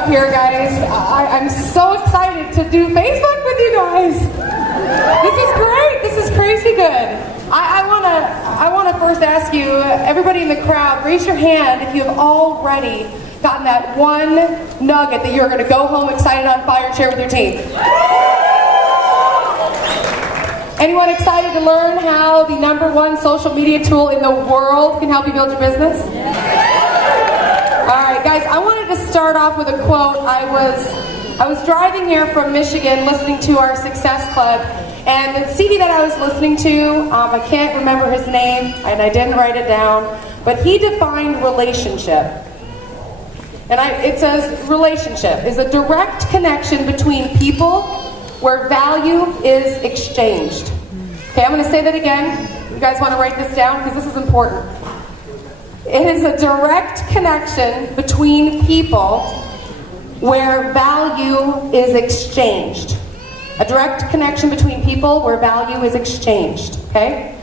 up here, guys. I'm so excited to do Facebook with you guys. This is great. This is crazy good. I wanna first ask you, everybody in the crowd, raise your hand if you have already gotten that one nugget that you're going to go home excited on fire and share with your team. Anyone excited to learn how the #1 social media tool in the world can help you build your business? All right, guys, I wanted to start off with a quote. I was driving here from Michigan listening to our Success Club, and the CD that I was listening to, I can't remember his name, and I didn't write it down, but he defined relationship. And it says, relationship is a direct connection between people where value is exchanged. Okay, I'm going to say that again. You guys want to write this down because this is important. It is a direct connection between people where value is exchanged. A direct connection between people where value is exchanged. Okay?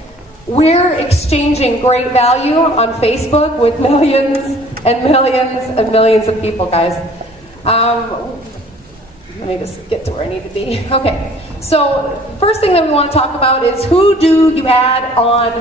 We're exchanging great value on Facebook with millions and millions and millions of people, guys. Let me just get to where I need to be. Okay, so first thing that we want to talk about is who do you add on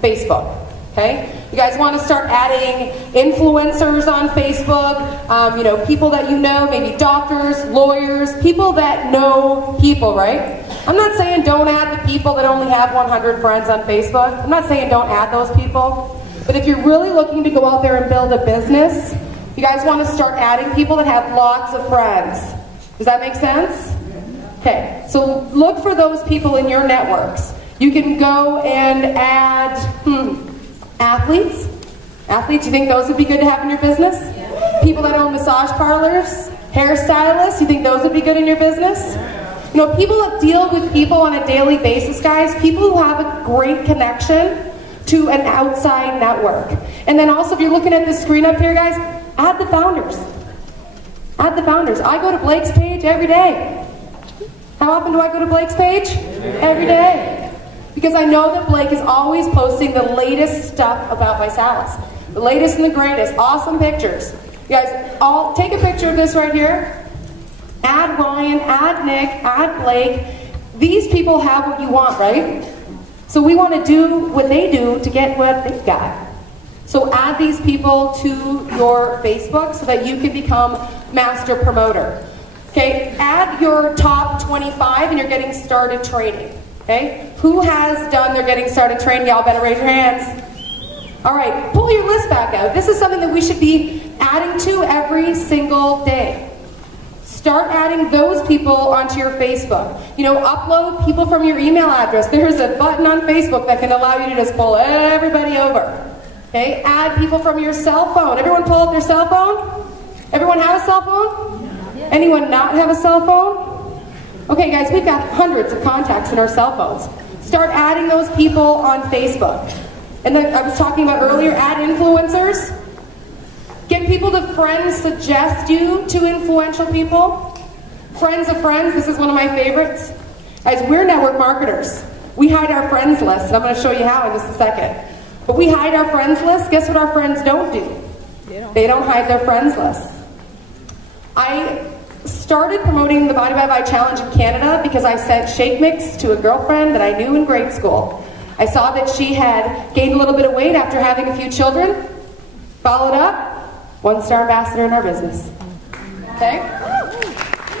Facebook, okay? You guys want to start adding influencers on Facebook, people that you know, maybe doctors, lawyers, people that know people, right? I'm not saying don't add the people that only have 100 friends on Facebook. I'm not saying don't add those people. But if you're really looking to go out there and build a business, you guys want to start adding people that have lots of friends. Does that make sense? Okay, so look for those people in your networks. You can go and add athletes. Athletes, you think those would be good to have in your business? People that own massage parlors, hairstylists, you think those would be good in your business? You know, people that deal with people on a daily basis, guys, people who have a great connection to an outside network. And then also, if you're looking at the screen up here, guys, add the founders. Add the founders. I go to Blake's page every day. How often do I go to Blake's page? Every day. Because I know that Blake is always posting the latest stuff about ViSalus. The latest and the greatest. Awesome pictures. You guys, all take a picture of this right here. Add Ryan, add Nick, add Blake. These people have what you want, right? So we want to do what they do to get what they've got. So add these people to your Facebook so that you can become master promoter. Okay, add your top 25 and you're getting started training. Okay, who has done their getting started training? Y'all better raise your hands. All right, pull your list back out. This is something that we should be adding to every single day. Start adding those people onto your Facebook. You know, upload people from your email address. There's a button on Facebook that can allow you to just pull everybody over. Okay, add people from your cell phone. Everyone pull up their cell phone? Everyone have a cell phone? Anyone not have a cell phone? Okay, guys, we've got hundreds of contacts in our cell phones. Start adding those people on Facebook. And then I was talking about earlier, add influencers. Get people to friends suggest you to influential people. Friends of friends, this is one of my favorites. Guys, we're network marketers. We hide our friends list, and I'm going to show you how in just a second. But we hide our friends list. Guess what our friends don't do? They don't hide their friends list. I started promoting the Body by Vi Challenge in Canada because I sent shake mix to a girlfriend that I knew in grade school. I saw that she had gained a little bit of weight after having a few children. Followed up, 1-star ambassador in our business. Okay?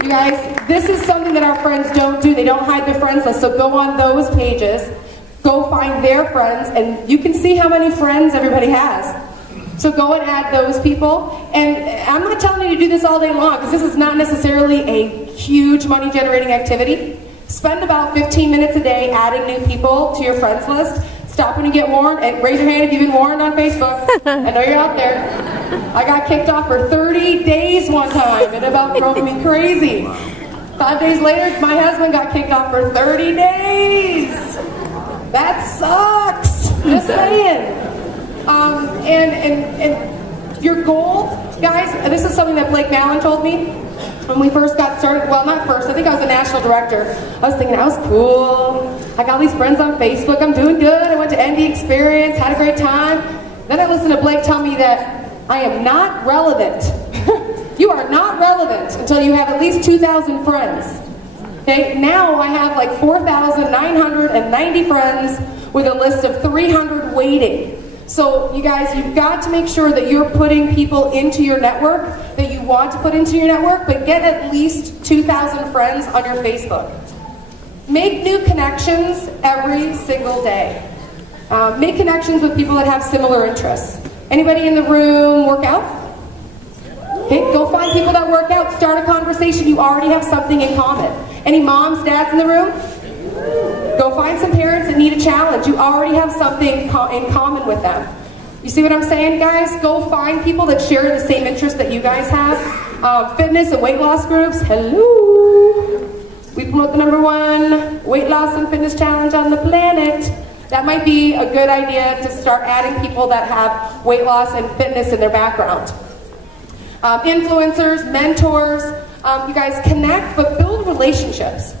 You guys, this is something that our friends don't do. They don't hide their friends list. So go on those pages, go find their friends, and you can see how many friends everybody has. So go and add those people. And I'm not telling you to do this all day long, because this is not necessarily a huge money-generating activity. Spend about 15 minutes a day adding new people to your friends list. Stop when you get warned, and raise your hand if you've been warned on Facebook. I know you're out there. I got kicked off for 30 days one time. It about drove me crazy. 5 days later, my husband got kicked off for 30 days. That sucks. Just saying. And your goal, guys, this is something that Blake Mallon told me when we first got started. Well, not first. I think I was the national director. I was thinking, I was cool. I got all these friends on Facebook. I'm doing good. I went to ND Experience, had a great time. Then I listened to Blake tell me that I am not relevant. You are not relevant until you have at least 2,000 friends. Okay, now I have like 4,990 friends with a list of 300 waiting. So you guys, you've got to make sure that you're putting people into your network that you want to put into your network, but get at least 2,000 friends on your Facebook. Make new connections every single day. Make connections with people that have similar interests. Anybody in the room work out? Okay, go find people that work out. Start a conversation. You already have something in common. Any moms, dads in the room? Go find some parents that need a challenge. You already have something in common with them. You see what I'm saying, guys? Go find people that share the same interests that you guys have. Fitness and weight loss groups. Hello. We promote the #1 weight loss and fitness challenge on the planet. That might be a good idea to start adding people that have weight loss and fitness in their background. Influencers, mentors, you guys connect, but build relationships.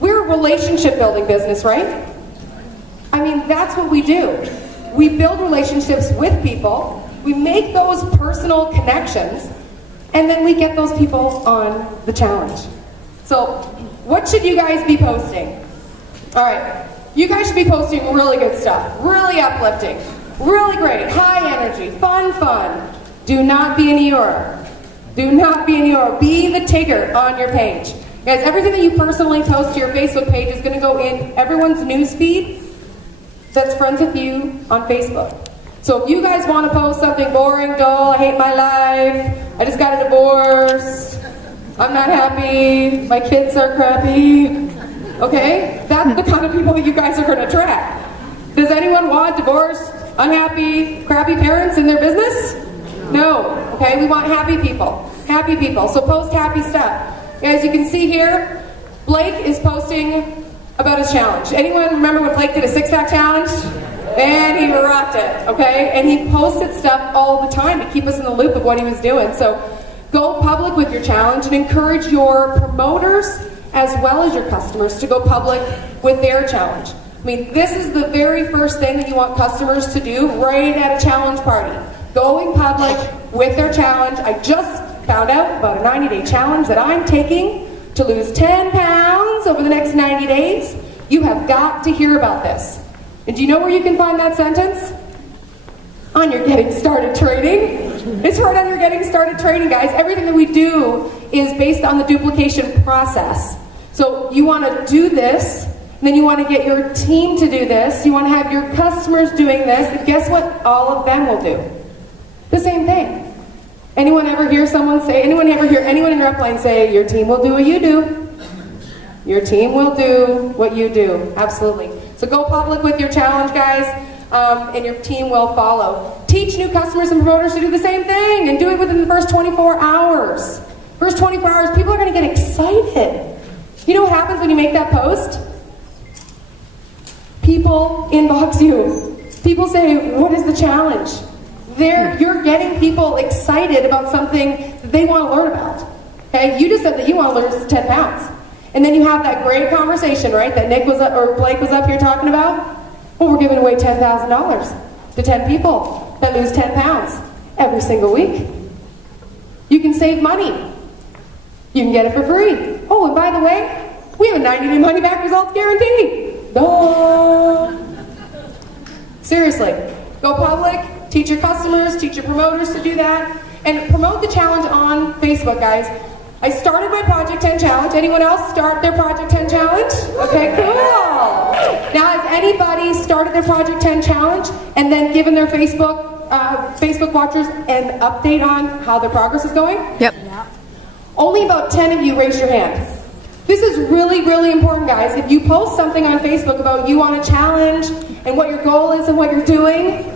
We're a relationship building business, right? I mean, that's what we do. We build relationships with people, we make those personal connections, and then we get those people on the challenge. So, what should you guys be posting? All right, you guys should be posting really good stuff, really uplifting, really great, high energy, fun. Do not be an Eeyore. Do not be an Eeyore. Be the Tigger on your page. Guys, everything that you personally post to your Facebook page is going to go in everyone's news feed that's friends with you on Facebook. So if you guys want to post something boring, dull, I hate my life, I just got a divorce, I'm not happy, my kids are crappy, okay? That's the kind of people that you guys are going to attract. Does anyone want divorced, unhappy, crappy parents in their business? No, okay? We want happy people. Happy people. So post happy stuff. As you can see here, Blake is posting about his challenge. Anyone remember when Blake did a six-pack challenge? And he rocked it, okay? And he posted stuff all the time to keep us in the loop of what he was doing. So go public with your challenge and encourage your promoters as well as your customers to go public with their challenge. I mean, this is the very first thing that you want customers to do right at a challenge party. Going public with their challenge. I just found out about a 90-day challenge that I'm taking to lose 10 pounds over the next 90 days. You have got to hear about this. And do you know where you can find that sentence? On your Getting Started training. It's right on your Getting Started training, guys. Everything that we do is based on the duplication process. So you want to do this, and then you want to get your team to do this, you want to have your customers doing this, and guess what all of them will do? The same thing. Anyone ever hear anyone in your upline say, your team will do what you do? Your team will do what you do. Absolutely. So go public with your challenge, guys, and your team will follow. Teach new customers and promoters to do the same thing, and do it within the first 24 hours. First 24 hours, people are going to get excited. You know what happens when you make that post? People inbox you. People say, what is the challenge? You're getting people excited about something that they want to learn about. Okay, you just said that you want to lose 10 pounds. And then you have that great conversation, right, that Blake was up here talking about. Well, we're giving away $10,000 to 10 people that lose 10 pounds every single week. You can save money. You can get it for free. Oh, and by the way, we have a 90-day money-back results guarantee. Duh. Seriously, go public. Teach your customers, teach your promoters to do that, and promote the challenge on Facebook, guys. I started my Project 10 challenge. Anyone else start their Project 10 challenge? Okay, cool. Now, has anybody started their Project 10 challenge and then given their Facebook watchers an update on how their progress is going? Yep. Only about 10 of you raise your hand. This is really, really important, guys. If you post something on Facebook about you on a challenge and what your goal is and what you're doing,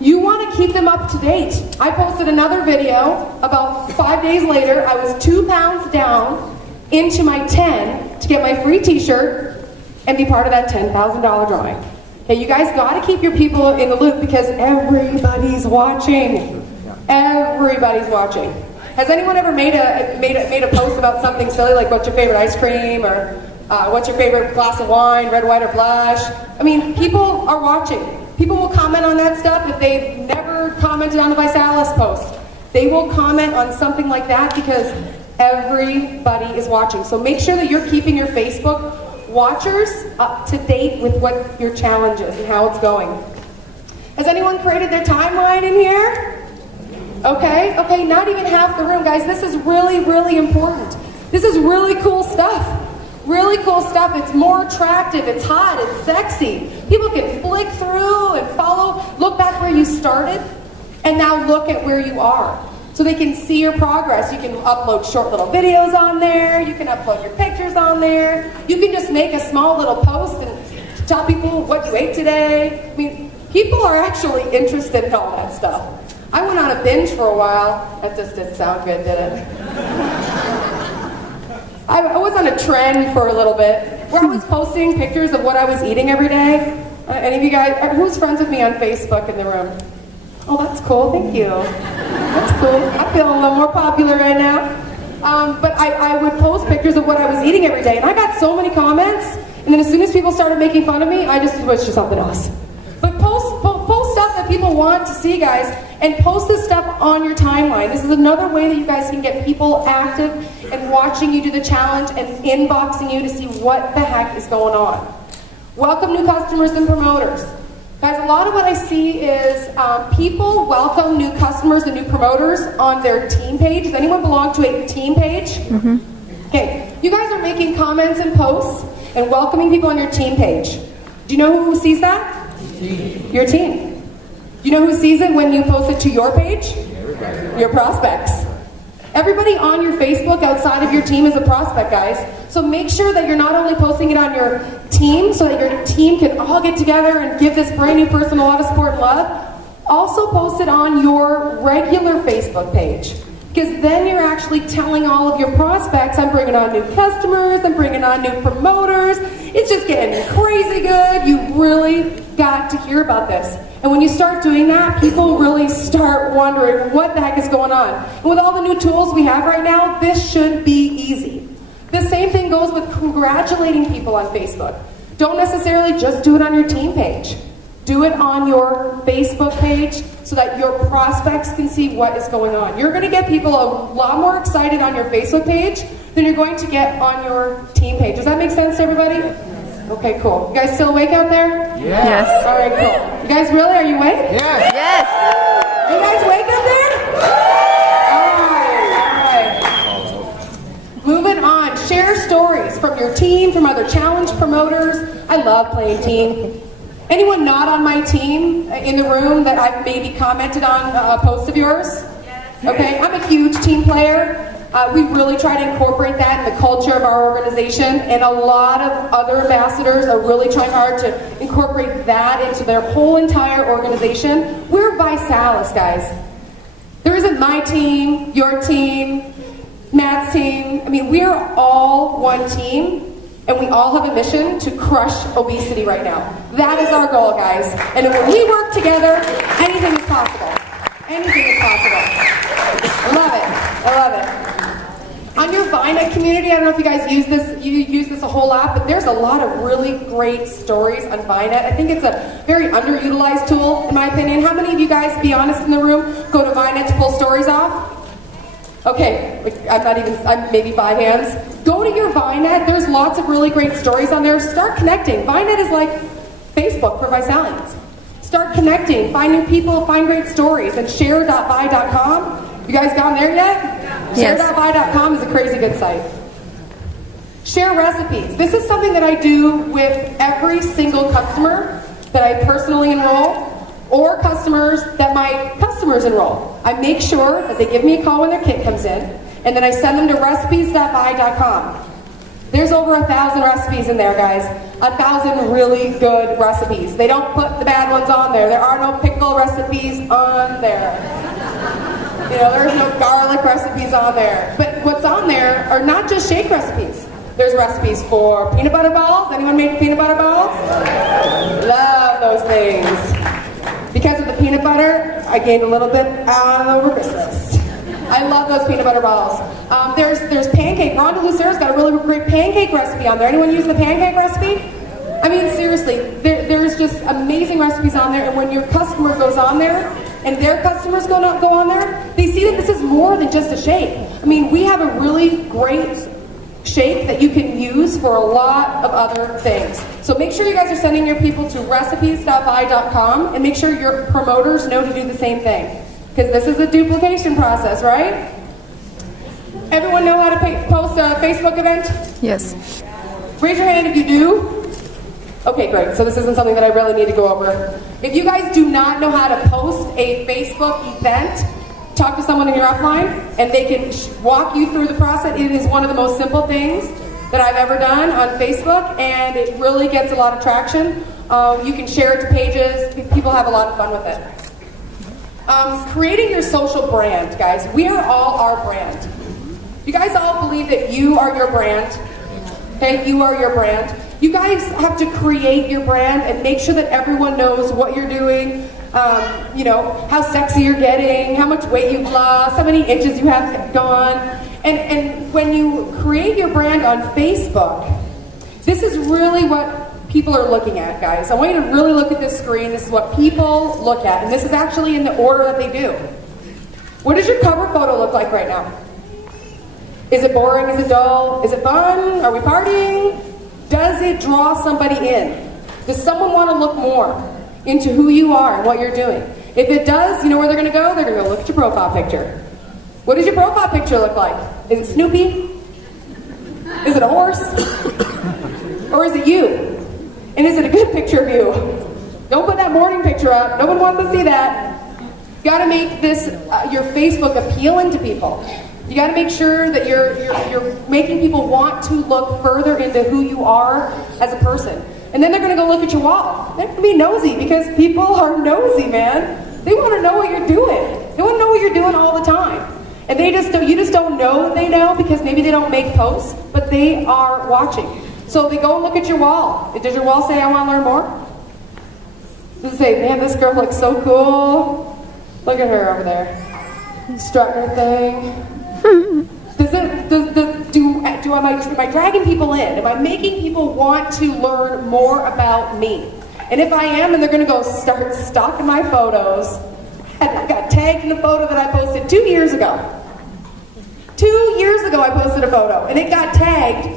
you want to keep them up to date. I posted another video about 5 days later. I was 2 pounds down into my 10 to get my free t-shirt and be part of that $10,000 drawing. Okay, you guys got to keep your people in the loop because everybody's watching. Everybody's watching. Has anyone ever made a post about something silly like what's your favorite ice cream or what's your favorite glass of wine, red, white, or blush? I mean, people are watching. People will comment on that stuff if they've never commented on the Visalis post. they will comment on something like that because everybody is watching. So make sure that you're keeping your Facebook watchers up to date with what your challenge is and how it's going. Has anyone created their timeline in here? Okay, not even half the room, guys. This is really, really important. This is really cool stuff. Really cool stuff. It's more attractive, it's hot, it's sexy. People can flick through and follow, look back where you started, and now look at where you are. So they can see your progress. You can upload short little videos on there, you can upload your pictures on there, you can just make a small little post and tell people what you ate today. I mean, people are actually interested in all that stuff. I went on a binge for a while. That just didn't sound good, did it? I was on a trend for a little bit where I was posting pictures of what I was eating every day. Any of you guys, who's friends with me on Facebook in the room? Oh, that's cool, thank you. That's cool. I'm feeling a little more popular right now. But I would post pictures of what I was eating every day, and I got so many comments, and then as soon as people started making fun of me, I just switched to something else. But post stuff that people want to see, guys, and post this stuff on your timeline. This is another way that you guys can get people active and watching you do the challenge and inboxing you to see what the heck is going on. Welcome new customers and promoters. Guys, a lot of what I see is people welcome new customers and new promoters on their team page. Does anyone belong to a team page? Mm-hmm. Okay, you guys are making comments and posts and welcoming people on your team page. Do you know who sees that? Your team. Do you know who sees it when you post it to your page? Your prospects. Everybody on your Facebook outside of your team is a prospect, guys. So make sure that you're not only posting it on your team so that your team can all get together and give this brand new person a lot of support and love. Also post it on your regular Facebook page. Because then you're actually telling all of your prospects, I'm bringing on new customers, I'm bringing on new promoters. It's just getting crazy good. You really got to hear about this. And when you start doing that, people really start wondering what the heck is going on. And with all the new tools we have right now, this should be easy. The same thing goes with congratulating people on Facebook. Don't necessarily just do it on your team page. Do it on your Facebook page so that your prospects can see what is going on. You're going to get people a lot more excited on your Facebook page than you're going to get on your team page. Does that make sense to everybody? Okay, cool. You guys still awake out there? Yes. All right, cool. You guys really? Are you awake? Yes. Yes. You guys awake out there? All right. Moving on. Share stories from your team, from other challenge promoters. I love playing team. Anyone not on my team in the room that I've maybe commented on a post of yours? Yes. Okay, I'm a huge team player. We really try to incorporate that in the culture of our organization, and a lot of other ambassadors are really trying hard to incorporate that into their whole entire organization. We're ViSalus, guys. There isn't my team, your team, Matt's team. I mean, we're all one team. And we all have a mission to crush obesity right now. That is our goal, guys. And when we work together, anything is possible. Anything is possible. I love it. I love it. On your ViNet community, I don't know if you guys use this a whole lot, but there's a lot of really great stories on ViNet. I think it's a very underutilized tool, in my opinion. How many of you guys, be honest in the room, go to ViNet to pull stories off? Okay, I'm maybe 5 hands. Go to your ViNet. There's lots of really great stories on there. Start connecting. ViNet is like Facebook for ViSalians. Start connecting. Find new people. Find great stories. And share.vi.com. You guys gone there yet? Yes. Share.vi.com is a crazy good site. Share recipes. This is something that I do with every single customer that I personally enroll, or customers that my customers enroll. I make sure that they give me a call when their kit comes in, and then I send them to recipes.vi.com. There's over 1,000 recipes in there, guys. 1,000 really good recipes. They don't put the bad ones on there. There are no pickle recipes on there. You know, there's no garlic recipes on there. But what's on there are not just shake recipes. There's recipes for peanut butter balls. Anyone make peanut butter balls? Love those things. Because of the peanut butter, I gained a little bit over Christmas. I love those peanut butter balls. There's pancake. Rhonda Lucero's got a really great pancake recipe on there. Anyone use the pancake recipe? I mean, seriously, there's just amazing recipes on there. And when your customer goes on there, and their customers go on there, They see that this is more than just a shake. I mean, we have a really great shake that you can use for a lot of other things. So make sure you guys are sending your people to recipes.vi.com and make sure your promoters know to do the same thing. Because this is a duplication process, right? Everyone know how to post a Facebook event? Yes. Raise your hand if you do. Okay, great. So this isn't something that I really need to go over. If you guys do not know how to post a Facebook event, talk to someone in your upline and they can walk you through the process. It is one of the most simple things that I've ever done on Facebook, and it really gets a lot of traction. You can share it to pages. People have a lot of fun with it. Creating your social brand, guys. We are all our brand. You guys all believe that you are your brand. Okay, you are your brand. You guys have to create your brand and make sure that everyone knows what you're doing, you know, how sexy you're getting, how much weight you've lost, how many inches you have gone. And when you create your brand on Facebook, this is really what people are looking at, guys. I want you to really look at this screen. This is what people look at, and this is actually in the order that they do. What does your cover photo look like right now? Is it boring? Is it dull? Is it fun? Are we partying? Does it draw somebody in? Does someone want to look more into who you are and what you're doing? If it does, you know where they're going to go? They're going to go look at your profile picture. What does your profile picture look like? Is it Snoopy? Is it a horse? Or is it you? And is it a good picture of you? Don't put that morning picture up. No one wants to see that. You got to make this your Facebook appealing to people. You got to make sure that you're making people want to look further into who you are as a person. And then they're going to go look at your wall. They're going to be nosy because people are nosy, man. They want to know what you're doing. They want to know what you're doing all the time. And you just don't know that they know because maybe they don't make posts, but they are watching. So they go and look at your wall. Does your wall say, I want to learn more? Does it say, man, this girl looks so cool? Look at her over there. Strutting her thing. Am I dragging people in? Am I making people want to learn more about me? And if I am, then they're going to go start stalking my photos. And I got tagged in the photo that I posted 2 years ago. 2 years ago I posted a photo, and it got tagged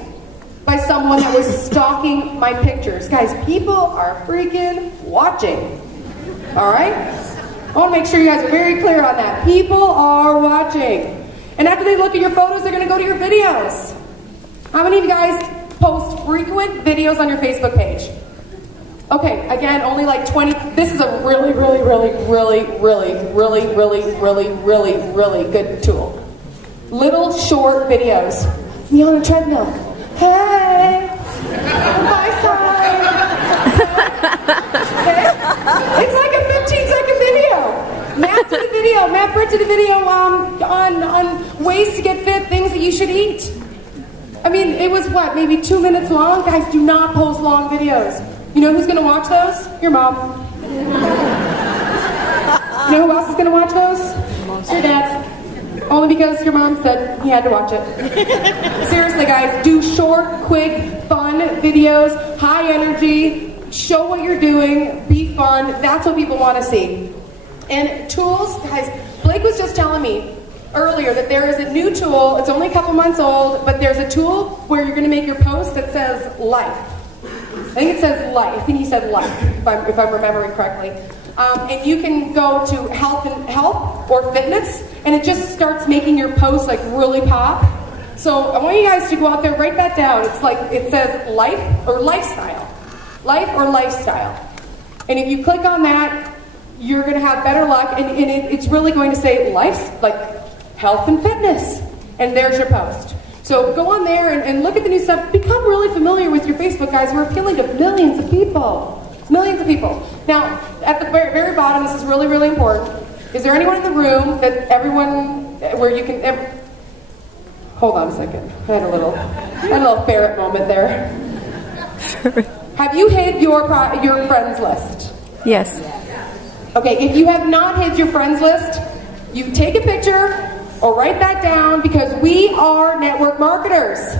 by someone that was stalking my pictures. Guys, people are freaking watching. All right? I want to make sure you guys are very clear on that. People are watching. And after they look at your photos, they're going to go to your videos. How many of you guys post frequent videos on your Facebook page? Okay, again, only like 20. This is a really good tool. Little short videos. Me on a treadmill. Hey, on my side. Okay? It's like a 15-second video. Matt did a video. Matt Britt did a video on ways to get fit, things that you should eat. I mean, it was what, maybe 2 minutes long? Guys, do not post long videos. You know who's going to watch those? Your mom. You know who else is going to watch those? Your dad. Only because your mom said he had to watch it. Seriously, guys, do short, quick, fun videos, high energy, show what you're doing, be fun. That's what people want to see. And tools, guys, Blake was just telling me earlier that there is a new tool. It's only a couple months old, but there's a tool where you're going to make your post that says life. I think it says life. I think he said life, if I'm remembering correctly. And you can go to health or fitness, and it just starts making your post like really pop. So I want you guys to go out there, write that down. It's like, it says life or lifestyle. Life or lifestyle. And if you click on that, you're going to have better luck, and it's really going to say life, like health and fitness. And there's your post. So go on there and look at the new stuff. Become really familiar with your Facebook, guys. We're appealing to millions of people. Millions of people. Now, at the very bottom, this is really, really important. Is there anyone in the room that everyone, where you can, hold on a second. I had a little ferret moment there. Have you hid your friends list? Yes. Okay, if you have not hid your friends list, you take a picture or write that down, because we are network marketers.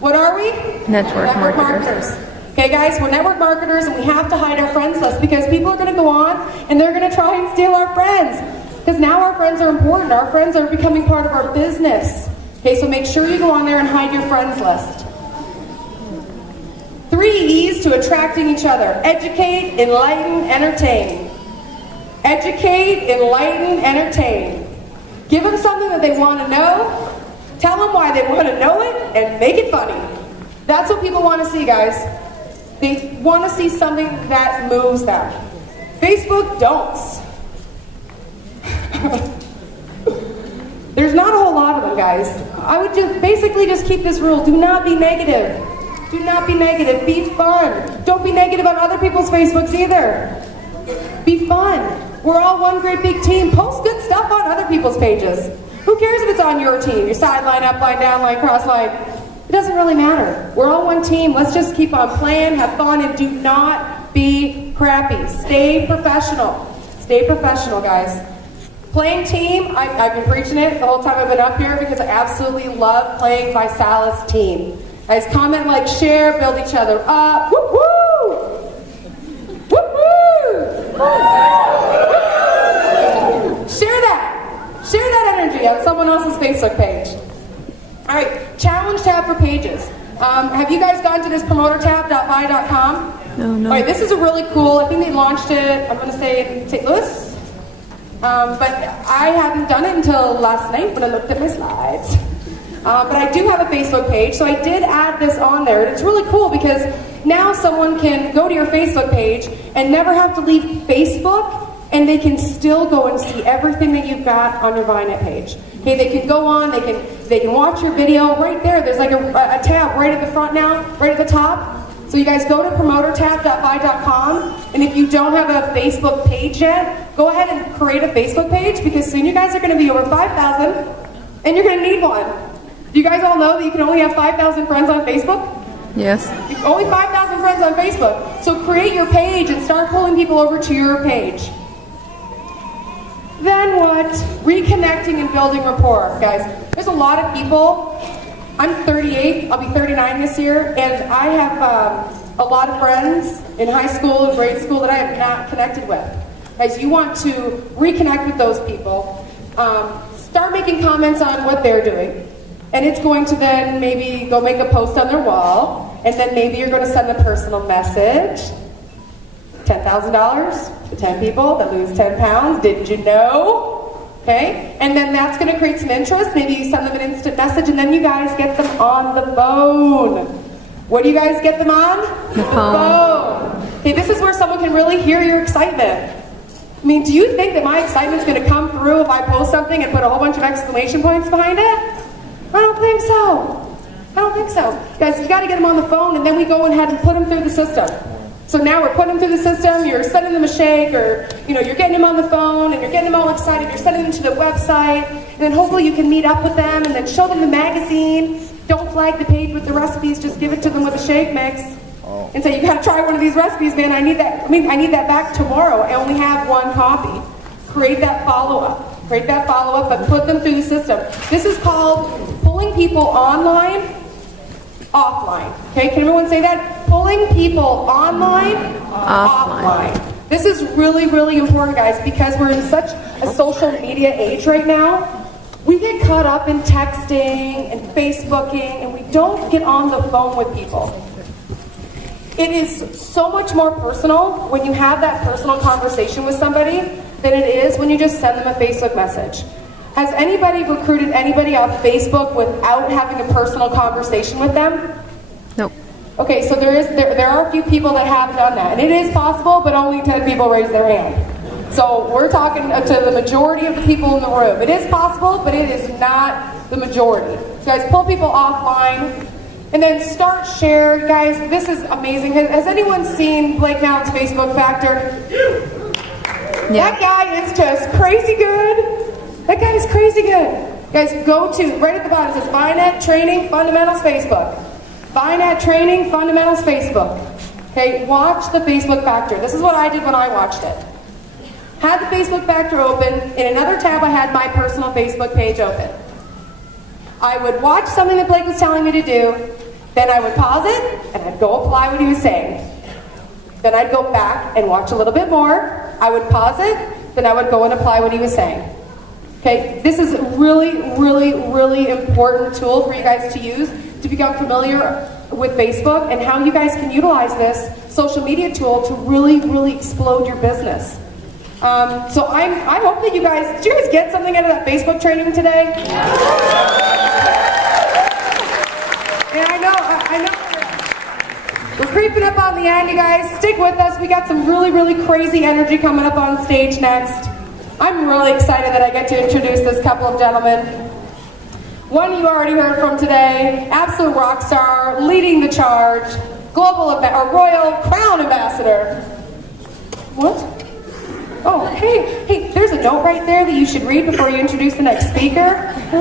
What are we? Network marketers. Okay, guys, we're network marketers, and we have to hide our friends list because people are going to go on and they're going to try and steal our friends. Because now our friends are important. Our friends are becoming part of our business. Okay, so make sure you go on there and hide your friends list. 3 E's to attracting each other. Educate, enlighten, entertain. Educate, enlighten, entertain. Give them something that they want to know. Tell them why they want to know it, and make it funny. That's what people want to see, guys. They want to see something that moves them. Facebook don'ts. There's not a whole lot of them, guys. I would just keep this rule. Do not be negative. Do not be negative. Be fun. Don't be negative on other people's Facebooks either. Be fun. We're all one great big team. Post good stuff on other people's pages. Who cares if it's on your team? Your sideline, upline, downline, crossline. It doesn't really matter. We're all one team. Let's just keep on playing, have fun, and do not be crappy. Stay professional. Stay professional, guys. Playing team, I've been preaching it the whole time I've been up here because I absolutely love playing Visalis team. Guys, comment, like, share, build each other up. Woo woo! Woo woo! Share that. Share that energy on someone else's Facebook page. All right, challenge tab for pages. Have you guys gone to this promotertab.buy.com? No. All right, this is a really cool, I think they launched it, I'm going to say in St. Louis. But I hadn't done it until last night when I looked at my slides. But I do have a Facebook page, so I did add this on there. And it's really cool because now someone can go to your Facebook page and never have to leave Facebook, and they can still go and see everything that you've got on your ViNet page. Okay, they can go on, they can watch your video right there. There's like a tab right at the front now, right at the top. So you guys go to promotertab.buy.com, and if you don't have a Facebook page yet, go ahead and create a Facebook page because soon you guys are going to be over 5,000, and you're going to need one. Do you guys all know that you can only have 5,000 friends on Facebook? Yes. Only 5,000 friends on Facebook. So create your page and start pulling people over to your page. Then what? Reconnecting and building rapport, guys. There's a lot of people. I'm 38, I'll be 39 this year, and I have a lot of friends in high school and grade school that I have not connected with. Guys, you want to reconnect with those people. Start making comments on what they're doing. And it's going to then maybe go make a post on their wall, and then maybe you're going to send a personal message. $10,000 to 10 people that lose 10 pounds. Did you know? Okay? And then that's going to create some interest. Maybe you send them an instant message, and then you guys get them on the phone. What do you guys get them on? The phone. Okay, this is where someone can really hear your excitement. I mean, do you think that my excitement's going to come through if I post something and put a whole bunch of exclamation points behind it? I don't think so. I don't think so. Guys, you got to get them on the phone, and then we go ahead and put them through the system. So now we're putting them through the system, you're sending them a shake, or you're getting them on the phone, and you're getting them all excited, you're sending them to the website, and then hopefully you can meet up with them, and then show them the magazine. Don't flag the page with the recipes, just give it to them with a shake mix. And say, you got to try one of these recipes, man, I need that back tomorrow. I only have one copy. Create that follow-up. Create that follow-up, but put them through the system. This is called pulling people online, offline. Okay, can everyone say that? Pulling people online, offline. This is really, really important, guys, because we're in such a social media age right now. We get caught up in texting and Facebooking, and we don't get on the phone with people. It is so much more personal when you have that personal conversation with somebody than it is when you just send them a Facebook message. Has anybody recruited anybody off Facebook without having a personal conversation with them? Nope. Okay, so there are a few people that have done that, and it is possible, but only 10 people raised their hand. So we're talking to the majority of the people in the room. It is possible, but it is not the majority. So guys, pull people offline, and then start share. Guys, this is amazing. Has anyone seen Blake Mountain's Facebook Factor? Yeah. That guy is just crazy good. That guy is crazy good. Guys, go to, right at the bottom, it says ViNet Training Fundamentals Facebook. ViNet Training Fundamentals Facebook. Okay, watch the Facebook Factor. This is what I did when I watched it. Had the Facebook Factor open. In another tab, I had my personal Facebook page open. I would watch something that Blake was telling me to do. Then I would pause it, and I'd go apply what he was saying. Then I'd go back and watch a little bit more. I would pause it, then I would go and apply what he was saying. Okay, this is a really, really, really important tool for you guys to use to become familiar with Facebook and how you guys can utilize this social media tool to really, really explode your business. So I hope that you guys, did you guys get something out of that Facebook training today? And I know we're creeping up on the end, you guys. Stick with us. We got some really, really crazy energy coming up on stage next. I'm really excited that I get to introduce this couple of gentlemen. One you already heard from today, absolute rock star, leading the charge, Royal Crown Ambassador. What? Oh, hey, there's a note right there that you should read before you introduce the next speaker. Thank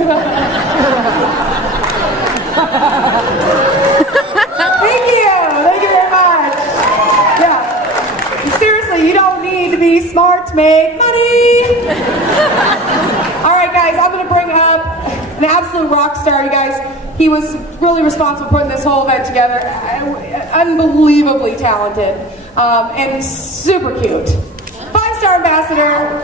you very much. Yeah, seriously, you don't need to be smart to make money. All right, guys, I'm going to bring up an absolute rock star, you guys. He was really responsible for putting this whole event together. Unbelievably talented and super cute. 5-star ambassador,